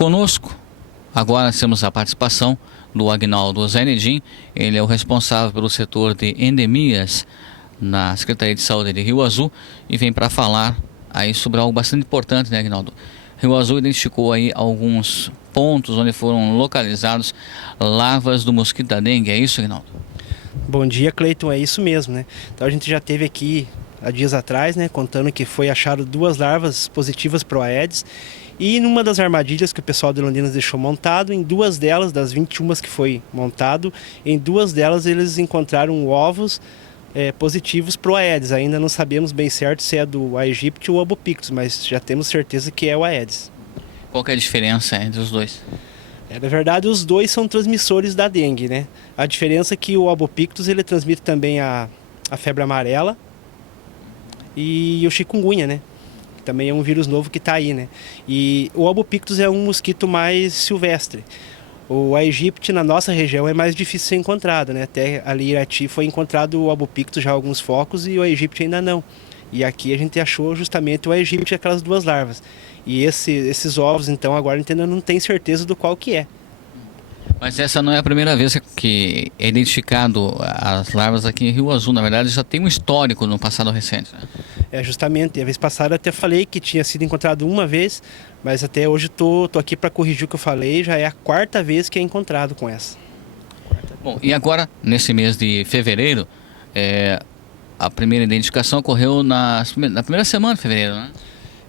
Conosco, agora temos a participação do Agnaldo Zanedim. Ele é o responsável pelo setor de endemias na Secretaria de Saúde de Rio Azul e vem para falar aí sobre algo bastante importante, né, Agnaldo? Rio Azul identificou aí alguns pontos onde foram localizados larvas do mosquito da dengue, é isso, Agnaldo? Bom dia, Cleiton, é isso mesmo, né? Então a gente já teve aqui há dias atrás, né, contando que foi achado 2 larvas positivas para o Aedes. E numa das armadilhas que o pessoal de Londrina deixou montado, em 2 delas, das 21 que foi montado, em 2 delas eles encontraram ovos positivos para o Aedes. Ainda não sabemos bem certo se é do Aegypti ou Albopictus, mas já temos certeza que é o Aedes. Qual que é a diferença entre os dois? Na verdade, os dois são transmissores da dengue, né? A diferença é que o Albopictus ele transmite também a febre amarela e o chikungunya, né? Que também é um vírus novo que está aí, né? E o Albopictus é um mosquito mais silvestre. O Aegypti na nossa região é mais difícil de ser encontrado, né? Até ali em Irati foi encontrado o Albopictus já alguns focos e o Aegypti ainda não. E aqui a gente achou justamente o Aegypti, aquelas 2 larvas. E esses ovos, então, agora a gente ainda não tem certeza do qual que é. Mas essa não é a primeira vez que é identificado as larvas aqui em Rio Azul. Na verdade, já tem um histórico no passado recente, né? Justamente. A vez passada eu até falei que tinha sido encontrado uma vez, mas até hoje tô aqui para corrigir o que eu falei. Já é a 4ª vez que é encontrado com essa. Bom, e agora, nesse mês de fevereiro, a primeira identificação ocorreu na primeira semana de fevereiro, né?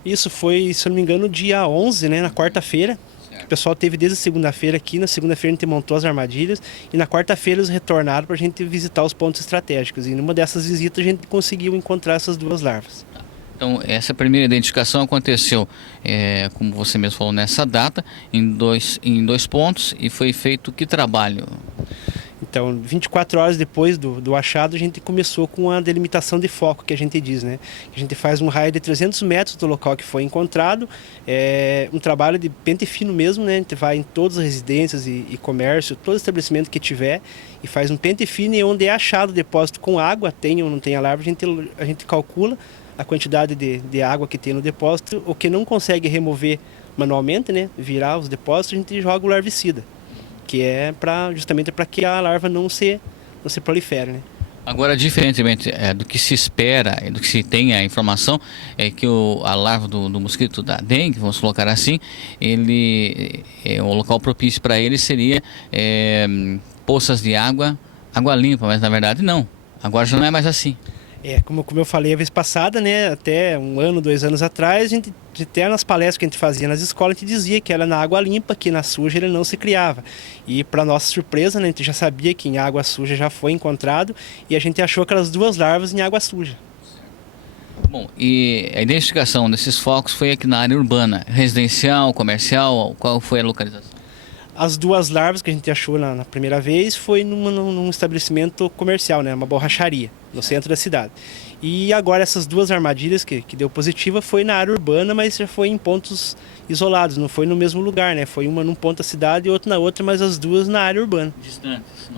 Isso foi, se eu não me engano, dia 11, né, na quarta-feira. O pessoal teve desde a segunda-feira aqui. Na segunda-feira a gente montou as armadilhas e na quarta-feira eles retornaram para a gente visitar os pontos estratégicos. E numa dessas visitas a gente conseguiu encontrar essas 2 larvas. Então, essa primeira identificação aconteceu, como você mesmo falou, nessa data, em dois pontos, e foi feito que trabalho? Então, 24 horas depois do achado, a gente começou com a delimitação de foco, que a gente diz, né? A gente faz um raio de 300 metros do local que foi encontrado, um trabalho de pente fino mesmo, né? A gente vai em todas as residências e comércio, todo estabelecimento que tiver, e faz um pente fino, e onde é achado o depósito com água, tem ou não tem a larva, a gente calcula a quantidade de água que tem no depósito. O que não consegue remover manualmente, né? Virar os depósitos, a gente joga o larvicida, que é justamente para que a larva não se prolifere, né? Agora, diferentemente do que se espera e do que se tem a informação, é que a larva do mosquito da dengue, vamos colocar assim, o local propício para ele seria poças de água limpa, mas na verdade não. Agora já não é mais assim. Como eu falei a vez passada, né, até 1 ano, 2 anos atrás, a gente, até nas palestras que a gente fazia nas escolas, a gente dizia que era na água limpa, que na suja ele não se criava. E para nossa surpresa, né, a gente já sabia que em água suja já foi encontrado, e a gente achou aquelas 2 larvas em água suja. Bom, e a identificação desses focos foi aqui na área urbana, residencial, comercial, qual foi a localização? As 2 larvas que a gente achou na primeira vez foi num estabelecimento comercial, né, uma borracharia, no centro da cidade. E agora essas 2 armadilhas que deu positiva foi na área urbana, mas já foi em pontos isolados, não foi no mesmo lugar, né? Foi uma num ponto da cidade e outra na outra, mas as 2 na área urbana.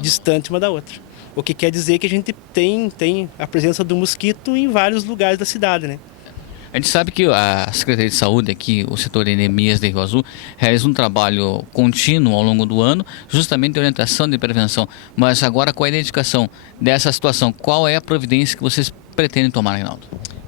Distante uma da outra. O que quer dizer que a gente tem a presença do mosquito em vários lugares da cidade, né? A gente sabe que a Secretaria de Saúde aqui, o setor de endemias de Rio Azul, realiza um trabalho contínuo ao longo do ano, justamente de orientação de prevenção. Mas agora, com a identificação dessa situação, qual é a providência que vocês pretendem tomar, Agnaldo?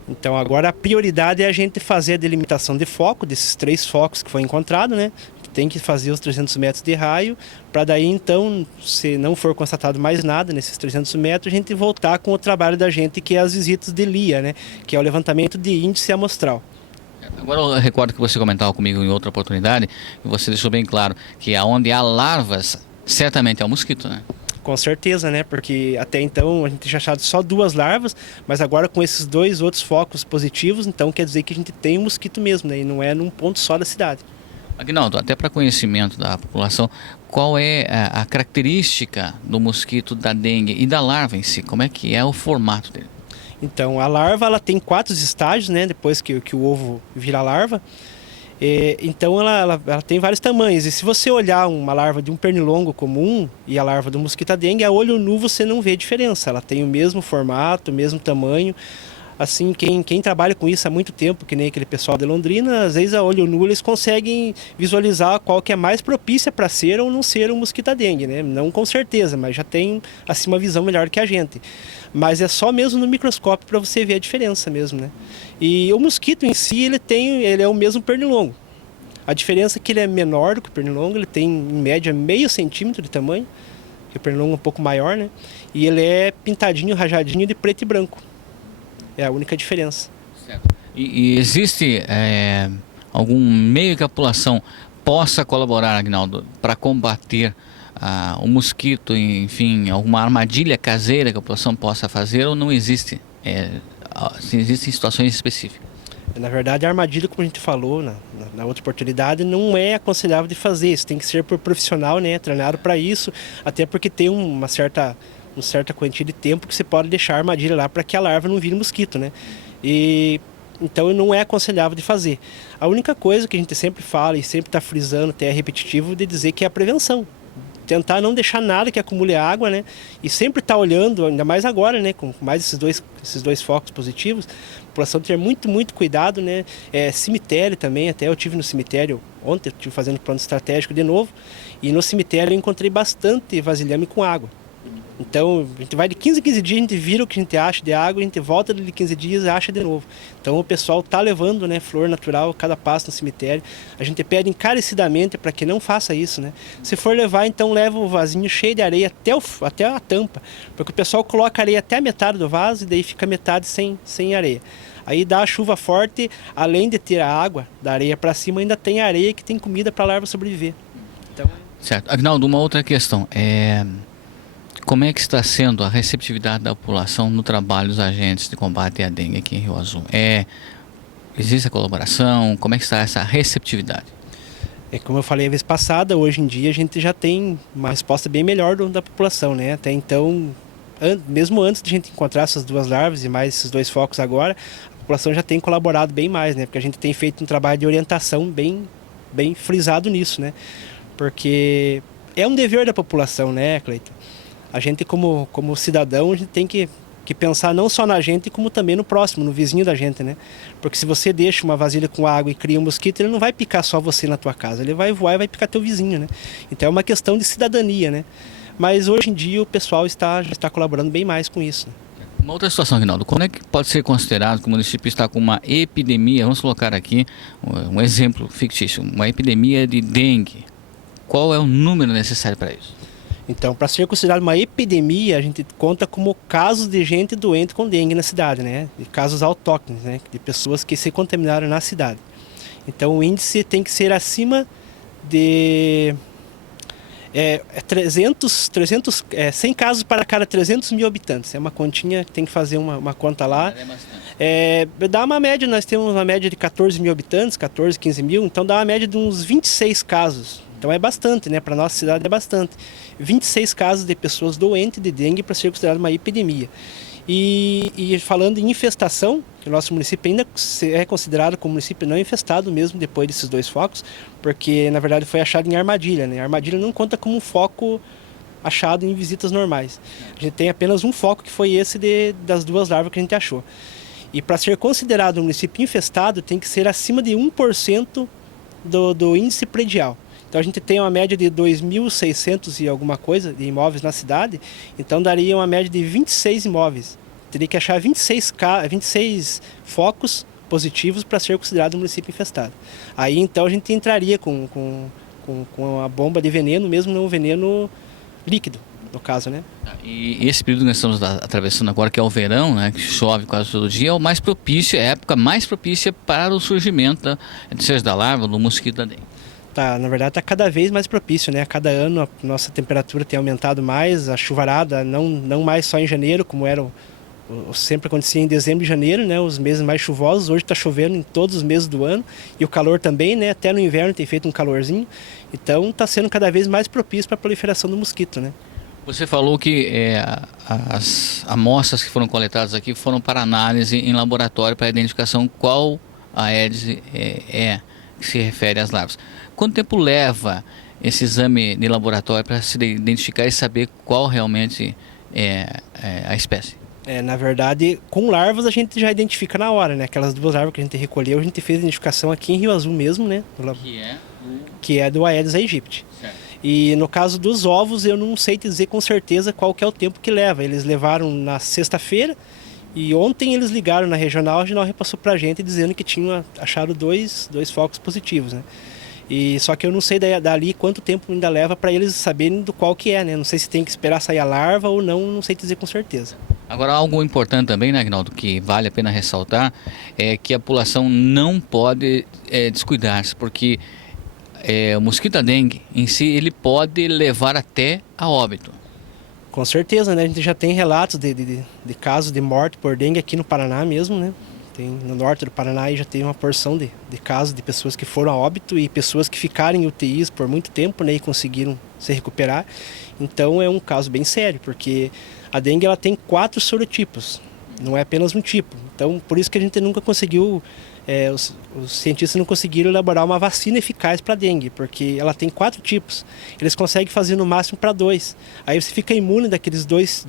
Então agora a prioridade é a gente fazer a delimitação de foco, desses 3 focos que foi encontrado, né? Tem que fazer os 300 metros de raio, para daí então, se não for constatado mais nada nesses 300 metros, a gente voltar com o trabalho da gente, que é as visitas de LIA, né? Que é o levantamento de índice amostral. Agora eu recordo que você comentava comigo em outra oportunidade, e você deixou bem claro que aonde há larvas, certamente é o mosquito, né? Com certeza, né? Porque até então a gente tinha achado só 2 larvas, mas agora com esses 2 outros focos positivos, então quer dizer que a gente tem um mosquito mesmo, né? E não é num ponto só da cidade. Agnaldo, até para conhecimento da população, qual é a característica do mosquito da dengue e da larva em si? Como é que é o formato dele? Então, a larva ela tem 4 estágios, né? Depois que o ovo vira larva. Então ela tem vários tamanhos, e se você olhar uma larva de um pernilongo comum e a larva do mosquito da dengue, a olho nu você não vê diferença, ela tem o mesmo formato, o mesmo tamanho. assim, quem trabalha com isso há muito tempo, que nem aquele pessoal de Londrina, às vezes a olho nu eles conseguem visualizar qual que é mais propícia para ser ou não ser um mosquito da dengue, né? Não com certeza, mas já tem assim uma visão melhor que a gente. Mas é só mesmo no microscópio para você ver a diferença mesmo, né? E o mosquito em si, ele é o mesmo pernilongo. A diferença é que ele é menor do que o pernilongo, ele tem em média meio centímetro de tamanho, que o pernilongo é um pouco maior, né? E ele é pintadinho, rajadinho de preto e branco. É a única diferença. Certo. E existe algum meio que a população possa colaborar, Agnaldo, para combater o mosquito, enfim, alguma armadilha caseira que a população possa fazer, ou não existe? Se existem situações específicas? Na verdade, a armadilha, como a gente falou na outra oportunidade, não é aconselhável de fazer. Isso tem que ser por profissional, né? Treinado para isso, até porque tem uma certa quantia de tempo que você pode deixar a armadilha lá para que a larva não vire mosquito, né? Então não é aconselhável de fazer. A única coisa que a gente sempre fala e sempre está frisando, até é repetitivo, de dizer que é a prevenção. Tentar não deixar nada que acumule água, né? E sempre estar olhando, ainda mais agora, né? Com mais esses dois focos positivos, a população ter muito cuidado, né? Cemitério também, até eu tive no cemitério ontem, eu estive fazendo plano estratégico de novo, e no cemitério eu encontrei bastante vasilhame com água. Então, a gente vai de 15 em 15 dias, a gente vira o que a gente acha de água, a gente volta de 15 dias e acha de novo. Então, o pessoal está levando, né, flor natural cada passo no cemitério. A gente pede encarecidamente para que não faça isso, né? Se for levar, então leva o vasinho cheio de areia até a tampa, porque o pessoal coloca areia até a metade do vaso e daí fica metade sem areia. Aí dá a chuva forte, além de ter a água da areia para cima, ainda tem a areia que tem comida para a larva sobreviver. Então... Certo. Agnaldo, uma outra questão. Como é que está sendo a receptividade da população no trabalho dos agentes de combate à dengue aqui em Rio Azul? Existe a colaboração? Como é que está essa receptividade? Como eu falei a vez passada, hoje em dia a gente já tem uma resposta bem melhor da população, né? Até então, mesmo antes de a gente encontrar essas duas larvas e mais esses dois focos agora, a população já tem colaborado bem mais, né? Porque a gente tem feito um trabalho de orientação bem frisado nisso, né? Porque é um dever da população, né, Cleiton? A gente como cidadão, a gente tem que pensar não só na gente, como também no próximo, no vizinho da gente, né? Porque se você deixa uma vasilha com água e cria um mosquito, ele não vai picar só você na tua casa, ele vai voar e vai picar teu vizinho, né? Então é uma questão de cidadania, né? Mas hoje em dia o pessoal já está colaborando bem mais com isso, né? Uma outra situação, Agnaldo, quando é que pode ser considerado que o município está com uma epidemia, vamos colocar aqui um exemplo fictício, uma epidemia de dengue? Qual é o número necessário para isso? Então, para ser considerado uma epidemia, a gente conta como casos de gente doente com dengue na cidade, né? De casos autóctones, né? De pessoas que se contaminaram na cidade. Então, o índice tem que ser acima de 100 casos para cada 300 mil habitantes. É uma continha, tem que fazer uma conta lá. Dá uma média, nós temos uma média de 14 mil habitantes, 14, 15 mil, então dá uma média de uns 26 casos. Então é bastante, né? Para nossa cidade é bastante. 26 casos de pessoas doentes de dengue para ser considerado uma epidemia. E falando em infestação, que o nosso município ainda é considerado como município não infestado mesmo depois desses dois focos, porque na verdade foi achado em armadilha, né? A armadilha não conta como um foco achado em visitas normais. A gente tem apenas um foco que foi esse das duas larvas que a gente achou. E para ser considerado um município infestado tem que ser acima de 1% do índice predial. Então a gente tem uma média de 2.600 e alguma coisa de imóveis na cidade, então daria uma média de 26 imóveis. Teria que achar 26 focos positivos para ser considerado um município infestado. Aí então a gente entraria com a bomba de veneno, mesmo não veneno líquido, no caso, né? E esse período que nós estamos atravessando agora, que é o verão, né, que chove quase todo dia, é o mais propício, é a época mais propícia para o surgimento seja da larva, do mosquito da dengue. Na verdade está cada vez mais propício, né? A cada ano a nossa temperatura tem aumentado mais, a chuvarada não mais só em janeiro, como sempre acontecia em dezembro e janeiro, né? Os meses mais chuvosos, hoje está chovendo em todos os meses do ano, e o calor também, né? Até no inverno tem feito um calorzinho, então está sendo cada vez mais propício para a proliferação do mosquito, né? Você falou que as amostras que foram coletadas aqui foram para análise em laboratório para identificação qual a Aedes que se refere às larvas. Quanto tempo leva esse exame de laboratório para se identificar e saber qual realmente é a espécie? Na verdade, com larvas a gente já identifica na hora, né? Aquelas 2 larvas que a gente recolheu, a gente fez a identificação aqui em Rio Azul mesmo, né? Que é do Aedes aegypti. Certo. E no caso dos ovos, eu não sei dizer com certeza qual que é o tempo que leva. Eles levaram na sexta-feira e ontem eles ligaram na regional, a regional repassou pra gente dizendo que tinham achado dois focos positivos, né? E só que eu não sei dali quanto tempo ainda leva para eles saberem do qual que é, né? Não sei se tem que esperar sair a larva ou não sei dizer com certeza. Agora, algo importante também, né, Agnaldo, que vale a pena ressaltar, é que a população não pode descuidar-se, porque o mosquito da dengue em si, ele pode levar até a óbito. Com certeza, né? A gente já tem relatos de casos de morte por dengue aqui no Paraná mesmo, né? Tem, no norte do Paraná aí já tem uma porção de casos de pessoas que foram a óbito e pessoas que ficaram em UTIs por muito tempo, né, e conseguiram se recuperar. Então é um caso bem sério, porque a dengue ela tem 4 sorotipos, não é apenas um tipo. Então por isso que a gente nunca conseguiu, os cientistas não conseguiram elaborar uma vacina eficaz para a dengue, porque ela tem 4 tipos. Eles conseguem fazer no máximo para 2. Aí você fica imune daqueles dois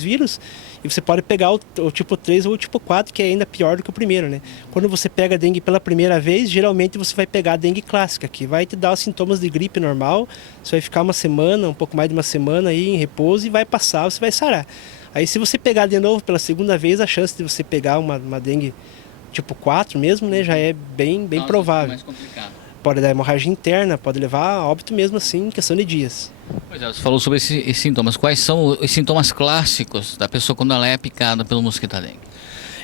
vírus e você pode pegar o tipo 3 ou o tipo 4, que é ainda pior do que o primeiro, né? Quando você pega a dengue pela primeira vez, geralmente você vai pegar a dengue clássica, que vai te dar os sintomas de gripe normal. Você vai ficar uma semana, um pouco mais de uma semana aí em repouso e vai passar, você vai sarar. Aí se você pegar de novo pela segunda vez, a chance de você pegar uma dengue tipo 4 mesmo, né, já é bem provável. Mais complicado. Pode dar hemorragia interna, pode levar a óbito mesmo assim, em questão de dias. Pois é, você falou sobre esses sintomas. Quais são os sintomas clássicos da pessoa quando ela é picada pelo mosquito da dengue?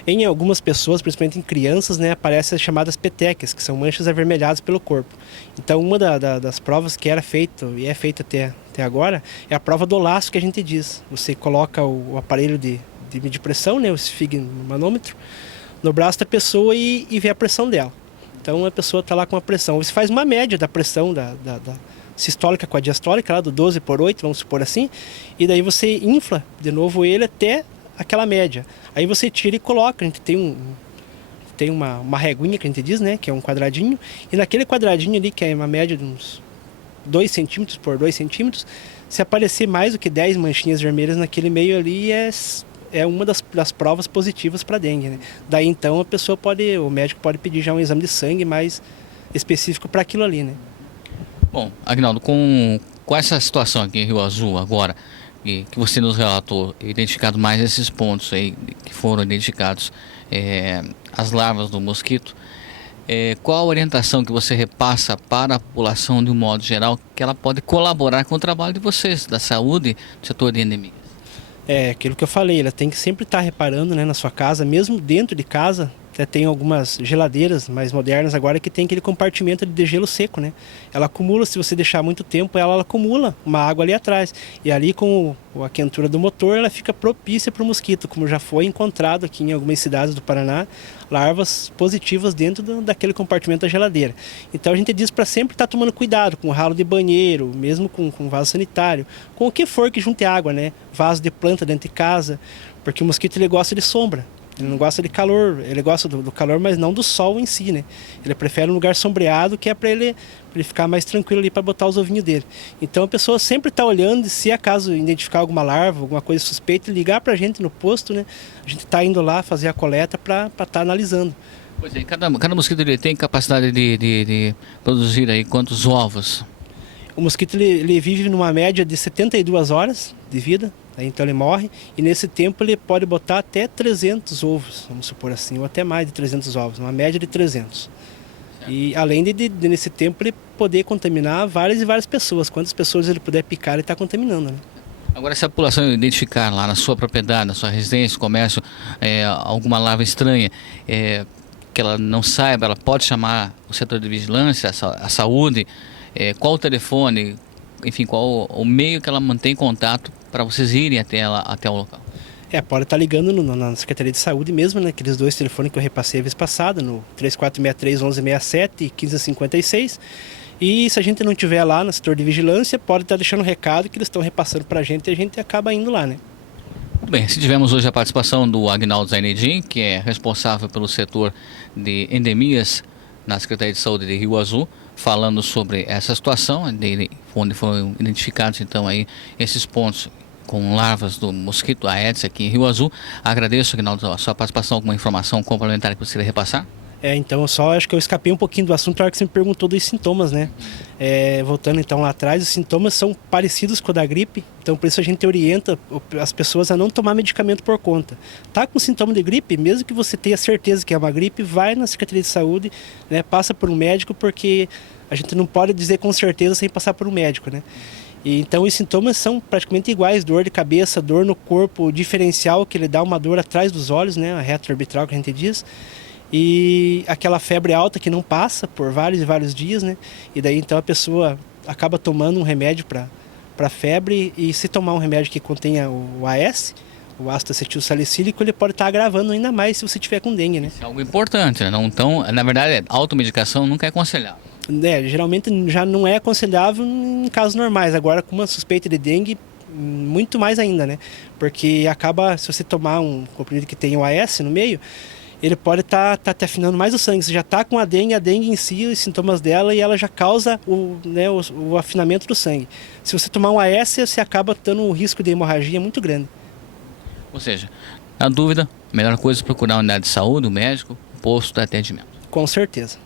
Em algumas pessoas, principalmente em crianças, né, aparecem as chamadas petequias, que são manchas avermelhadas pelo corpo. Então, uma das provas que era feita e é feita até agora é a prova do laço que a gente diz. Você coloca o aparelho de medir pressão, né, o esfigmomanômetro, no braço da pessoa e vê a pressão dela. Então a pessoa está lá com a pressão. Você faz uma média da pressão da sistólica com a diastólica, lá do 12/8, vamos supor assim, e daí você infla de novo ele até aquela média. Aí você tira e coloca. A gente tem uma reguinha que a gente diz, né, que é um quadradinho, e naquele quadradinho ali, que é uma média de uns 2 centímetros por 2 centímetros, se aparecer mais do que 10 manchinhas vermelhas naquele meio ali, é uma das provas positivas para dengue, né? Daí então o médico pode pedir já um exame de sangue mais específico para aquilo ali, né? Bom, Agnaldo, com essa situação aqui em Rio Azul agora, que você nos relatou, identificado mais esses pontos aí que foram identificados, as larvas do mosquito, qual a orientação que você repassa para a população de um modo geral que ela pode colaborar com o trabalho de vocês, da saúde, do setor de endemia? É aquilo que eu falei, ela tem que sempre estar reparando, né, na sua casa, mesmo dentro de casa. Até tem algumas geladeiras mais modernas agora que tem aquele compartimento de degelo seco, né? Ela acumula, se você deixar muito tempo, ela acumula uma água ali atrás. E ali com a quentura do motor, ela fica propícia para o mosquito, como já foi encontrado aqui em algumas cidades do Paraná, larvas positivas dentro daquele compartimento da geladeira. Então a gente diz para sempre estar tomando cuidado com ralo de banheiro, mesmo com vaso sanitário, com o que for que junte água, né? Vaso de planta dentro de casa, porque o mosquito ele gosta de sombra. Ele não gosta de calor, ele gosta do calor, mas não do sol em si, né? Ele prefere um lugar sombreado, que é para ele ficar mais tranquilo ali para botar os ovinhos dele. Então a pessoa sempre está olhando e se acaso identificar alguma larva, alguma coisa suspeita, ligar para a gente no posto, né? A gente está indo lá fazer a coleta para estar analisando. Pois é, cada mosquito ele tem capacidade de produzir aí quantos ovos? O mosquito ele vive numa média de 72 horas de vida. Então ele morre e nesse tempo ele pode botar até 300 ovos, vamos supor assim, ou até mais de 300 ovos, uma média de 300. Certo. E além de nesse tempo ele poder contaminar várias e várias pessoas, quantas pessoas ele puder picar ele está contaminando, né? Agora, se a população identificar lá na sua propriedade, na sua residência, comércio, alguma larva estranha, que ela não saiba, ela pode chamar o setor de vigilância, a saúde, qual o telefone, enfim, qual o meio que ela mantém contato para vocês irem até o local? Pode estar ligando na Secretaria de Saúde mesmo, né? Aqueles 2 telefones que eu repassei a vez passada, no 3463-1167 e 1556. E se a gente não estiver lá no setor de vigilância, pode estar deixando um recado que eles estão repassando para a gente e a gente acaba indo lá, né? Bem, se tivemos hoje a participação do Agnaldo Zainedin, que é responsável pelo setor de endemias na Secretaria de Saúde de Rio Azul, falando sobre essa situação, onde foram identificados então aí esses pontos com larvas do mosquito Aedes aqui em Rio Azul. Agradeço, Aguinaldo, a sua participação, alguma informação complementar que você queria repassar? Então acho que eu escapei um pouquinho do assunto na hora que você me perguntou dos sintomas, né? Voltando então lá atrás, os sintomas são parecidos com o da gripe, então por isso a gente orienta as pessoas a não tomar medicamento por conta. Tá com sintoma de gripe, mesmo que você tenha certeza que é uma gripe, vai na Secretaria de Saúde, né? Passa por um médico, porque a gente não pode dizer com certeza sem passar por um médico, né? E então os sintomas são praticamente iguais: dor de cabeça, dor no corpo, diferencial que ele dá uma dor atrás dos olhos, né? A retroorbital que a gente diz. E aquela febre alta que não passa por vários e vários dias, né? E daí então a pessoa acaba tomando um remédio para febre, e se tomar um remédio que contenha o AS, o ácido acetil salicílico, ele pode estar agravando ainda mais se você tiver com dengue, né? Isso é algo importante, né? Não, então, na verdade, a automedicação nunca é aconselhável. Geralmente já não é aconselhável em casos normais. Agora, com uma suspeita de dengue, muito mais ainda, né? Porque acaba, se você tomar um comprimido que tem o AS no meio, ele pode estar te afinando mais o sangue. Você já está com a dengue em si, os sintomas dela, e ela já causa o afinamento do sangue. Se você tomar um AS, você acaba tendo um risco de hemorragia muito grande. Ou seja, na dúvida, a melhor coisa é procurar a unidade de saúde, o médico, o posto de atendimento. Com certeza.